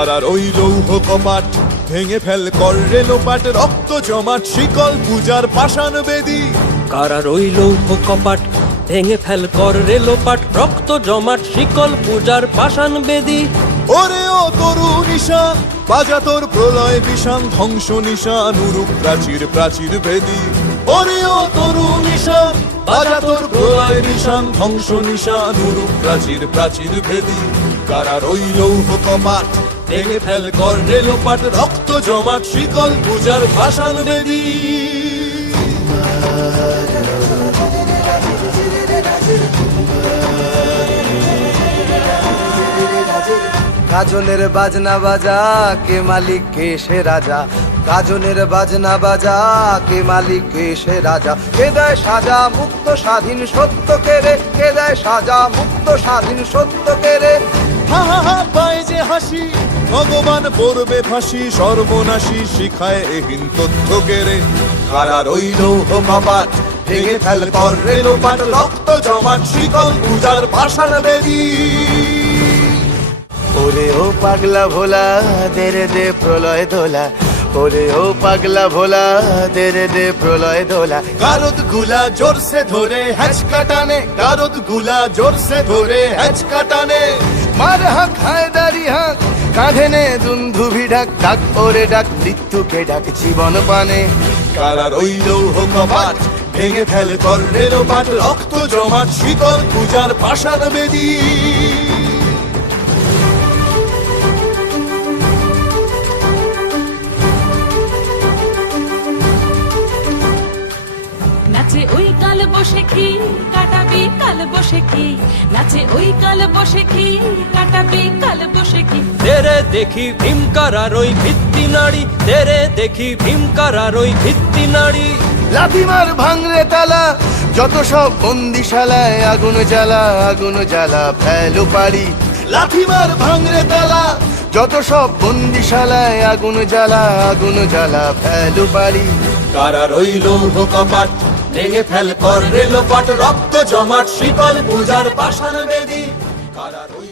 কারার ওই লৌহ কপাট ভেঙে ফেল কর রেলোপাট, রক্ত জমাট শিকল পূজার পাষাণ বেদী। কারার ওই লৌহ কপাট ভেঙে ফেল কর রেলোপাট, রক্ত জমাট শিকল পূজার পাষাণ বেদী। ওরে ও তরু নিশান বাজা তোর প্রলয় বিষান, ধ্বংস নিশান উরুক প্রাচীর প্রাচীর ভেদী। ওরে ও তরু নিশান বাজা তোর প্রলয় নিশান, ধ্বংস নিশান উরুক প্রাচীর প্রাচীর ভেদী। কারার ওই লৌহ কপাট ভেঙে ফেল কর রেলোপাট, রক্ত জমাট শিকল পূজার পাষাণ বেদী। গাজনের বাজনা বাজা, কে মালিক কে সে রাজা। গাজনের বাজনা বাজা, কে মালিক কে সে রাজা। কে দেয় সাজা মুক্ত স্বাধীন সত্য কেড়ে, কে দেয় সাজা মুক্ত স্বাধীন সত্য কেড়ে। হা হা হা পায় যে হাসি, ভগবান পড়বে ফাঁসি, সর্বনাশী শিখায় এহীন তথ্য কেড়ে। কারার ওই লৌহ কপাট ভেঙে ফেল কর রেলোপাট, রক্ত জমাট শিকল পূজার পাষাণ বেদী। ওরে ও পাগলা ভোলা দে রে দে প্রলয় দোলা। ওরে ও পাগলা ভোলা দে রে দে প্রলয় দোলা। গারদ গুলা জোরসে ধরে হ্যাচকা টানে, গারদ গুলা জোরসে ধরে হ্যাচকা টানে। মার হাক হায়দারি হাক, কাঁধে নে দুন্ধুভি ডাক। ডাক ওরে ডাক মৃত্যুকে ডাক জীবন পানে। কারার ওই লৌহ কপাট ভেঙে ফেল কর রেলোপাট, রক্ত জমাট শিকল পূজার পাষাণ বেদী। নাচে ওই কাল বসে কি কাটাবি কাল বসে কি, নাচে ওই কাল বসে কি কাটাবি কাল বসে কি। তেরে দেখি ভীমকারার ওই ভিত্তি নাড়ি, তেরে দেখি ভীমকারার ওই ভিত্তি নাড়ি। লাথিমার ভাঙরে তালা, যত সব বন্দিশালায় আগুন জ্বালা আগুন জ্বালা ফেলো পারি। লাথিমার ভাঙরে তালা, যত সব বন্দিশালায় আগুন জ্বালা আগুন জ্বালা ফেলো পারি। কারার ওই লৌহ কপাট ভেঙে ফেল কর রেলোপাট, রক্ত জমাট শিকল পূজার পাষাণ বেদী। কারার ওই